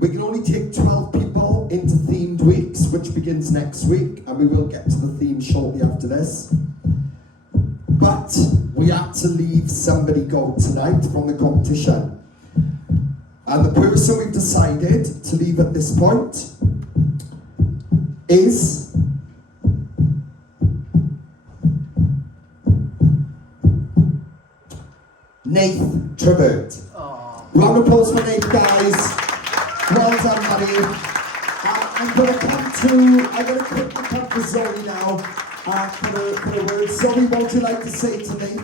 We can only take 12 people into themed weeks, which begins next week, and we will get to the theme shortly after this. But we had to leave somebody go tonight from the competition. And the person we've decided to leave at this point is Nath Trevert. Round of applause for Nath, guys. Well done, buddy. I'm going to quickly come to Zoe now for the words. Zoe, what would you like to say to me?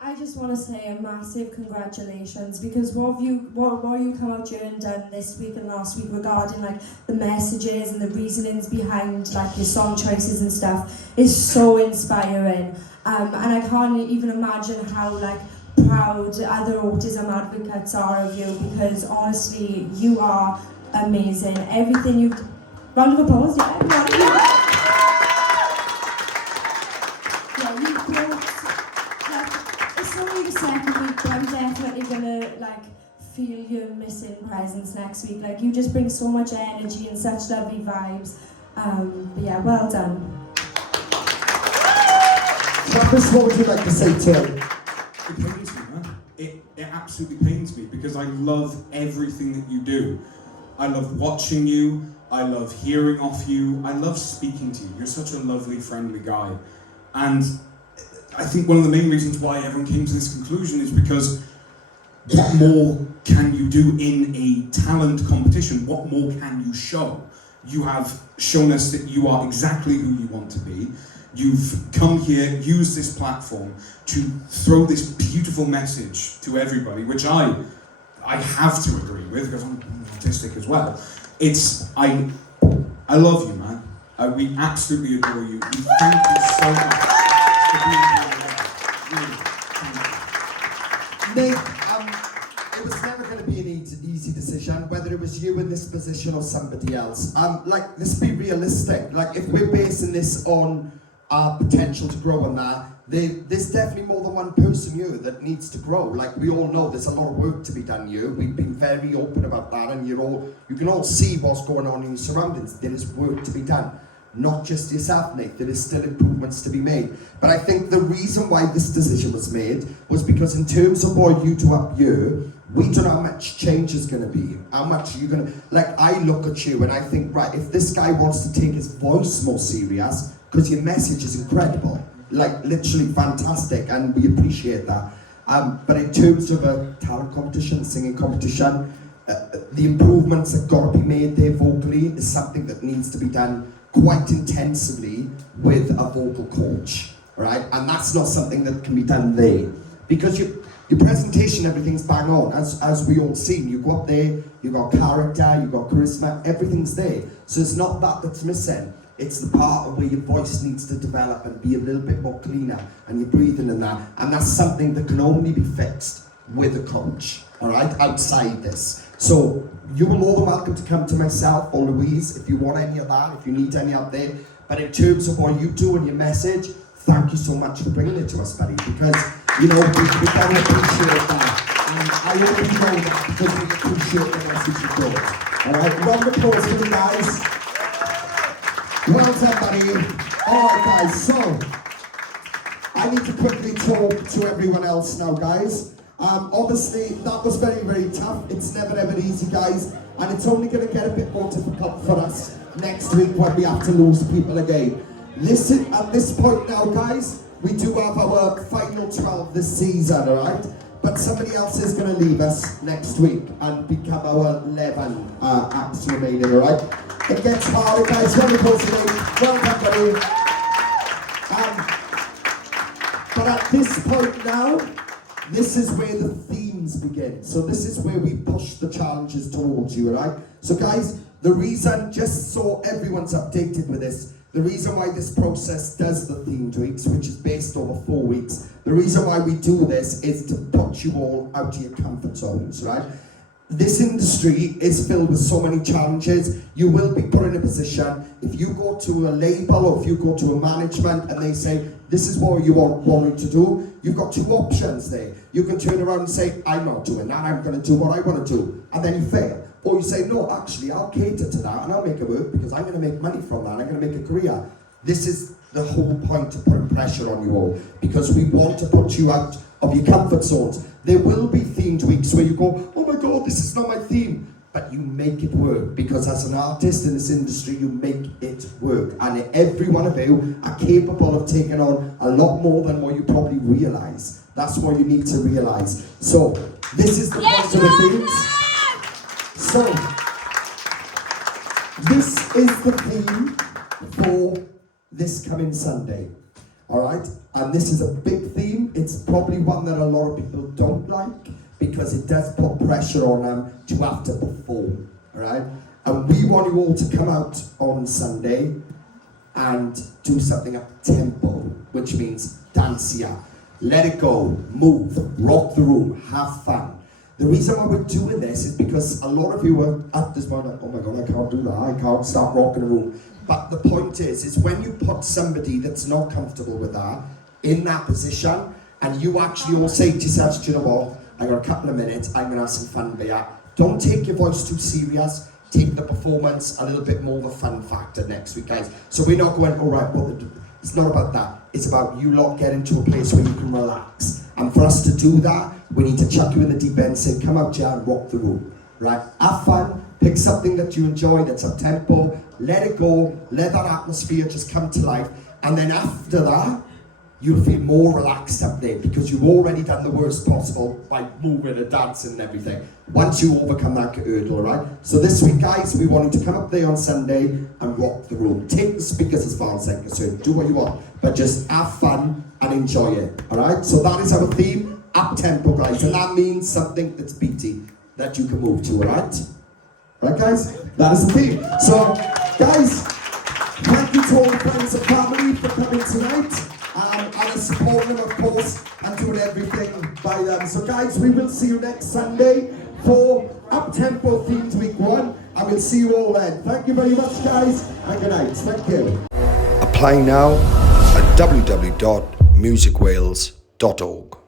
I just want to say a massive congratulations, because what you come out here and done this week and last week regarding like the messages and the reasonings behind like your song choices and stuff is so inspiring. And I can't even imagine how like proud other autism advocates are of you, because honestly you are amazing. Everything you've round of applause, yeah, everyone. Yeah, you've brought like, it's only the second week, but I'm definitely gonna like feel your missing presence next week. Like you just bring so much energy and such lovely vibes. But yeah, well done. Travis, what would you like to say to him? It pains me, man. It absolutely pains me, because I love everything that you do. I love watching you, I love hearing off you, I love speaking to you. You're such a lovely, friendly guy. And I think one of the main reasons why everyone came to this conclusion is because what more can you do in a talent competition? What more can you show? You have shown us that you are exactly who you want to be. You've come here, used this platform to throw this beautiful message to everybody, which I have to agree with, because I'm autistic as well. I love you, man. We absolutely adore you. We thank you so much for being here. Really, thank you. Nate, it was never going to be an easy decision, whether it was you in this position or somebody else. Like, let's be realistic. Like, if we're basing this on our potential to grow on that, there's definitely more than one person here that needs to grow. Like, we all know there's a lot of work to be done here. We've been very open about that, and you can all see what's going on in your surroundings. There is work to be done. Not just yourself, Nate. There is still improvements to be made. But I think the reason why this decision was made was because in terms of what you do up here, we don't know how much change is going to be. How much you're going to... Like, I look at you and I think, right, if this guy wants to take his voice more serious, because your message is incredible, like literally fantastic, and we appreciate that. But in terms of a talent competition, singing competition, the improvements that got to be made there vocally is something that needs to be done quite intensively with a vocal coach, right? And that's not something that can be done there, because your presentation, everything's bang on, as we all seen. You go up there, you got character, you got charisma, everything's there. So it's not that that's missing. It's the part of where your voice needs to develop and be a little bit more cleaner, and your breathing and that. And that's something that can only be fixed with a coach, all right, outside this. So you are more than welcome to come to myself or Louise if you want any of that, if you need any up there. But in terms of what you do and your message, thank you so much for bringing it to us, buddy, because, you know, we can appreciate that. And I hope you know that, because we appreciate the message you brought. All right, round of applause for you guys. Well done, buddy. Alright, guys, so I need to quickly talk to everyone else now, guys. Obviously, that was very, very tough. It's never, ever easy, guys. And it's only going to get a bit more difficult for us next week when we have to lose people again. Listen, at this point now, guys, we do have our final 12 this season, alright? But somebody else is going to leave us next week and become our 11 acts remaining, alright? It gets harder, guys. Very positive. Well done, buddy. But at this point now, this is where the themes begin. So this is where we push the challenges towards you, alright? So guys, the reason, just so everyone's updated with this, the reason why this process does the themed weeks, which is based over 4 weeks, the reason why we do this is to put you all out of your comfort zones, right? This industry is filled with so many challenges. You will be put in a position, if you go to a label or if you go to a management and they say, this is what you want me to do, you've got two options there. You can turn around and say, I'm not doing that, I'm going to do what I want to do, and then you fail. Or you say, no, actually, I'll cater to that and I'll make it work because I'm going to make money from that. I'm going to make a career. This is the whole point of putting pressure on you all, because we want to put you out of your comfort zones. There will be themed weeks where you go, oh my God, this is not my theme. But you make it work, because as an artist in this industry, you make it work. And every one of you are capable of taking on a lot more than what you probably realise. That's what you need to realise. So, this is the point of the themes. So, this is the theme for this coming Sunday. Alright? And this is a big theme. It's probably one that a lot of people don't like, because it does put pressure on them to have to perform. Alright? And we want you all to come out on Sunday and do something up tempo, which means dance here. Let it go, move, rock the room, have fun. The reason why we're doing this is because a lot of you are at this point like, oh my God, I can't do that, I can't start rocking the room. But the point is when you put somebody that's not comfortable with that in that position, and you actually all say to yourself, do you know what, I got a couple of minutes, I'm going to have some fun there. Don't take your voice too serious. Take the performance a little bit more of a fun factor next week, guys. So we're not going, all right, well, it's not about that. It's about you lot getting to a place where you can relax. And for us to do that, we need to chuck you in the deep end and say, come out here and rock the room, right? Have fun, pick something that you enjoy that's up tempo, let it go, let that atmosphere just come to life. And then after that, you'll feel more relaxed up there, because you've already done the worst possible by moving and dancing and everything. Once you overcome that hurdle, right? So this week, guys, we want you to come up there on Sunday and rock the room. Take the speakers as far as I'm concerned. Do what you want, but just have fun and enjoy it, all right? So that is our theme, up-tempo, guys. And that means something that's beaty, that you can move to, all right? Right, guys? That is the theme. So, guys, thank you to all the friends and family for coming tonight. And supporting them, of course, and doing everything by them. So guys, we will see you next Sunday for Up-Tempo Themed Week 1, and we'll see you all then. Thank you very much, guys, and good night. Thank you. Apply now at www.musicwales.org.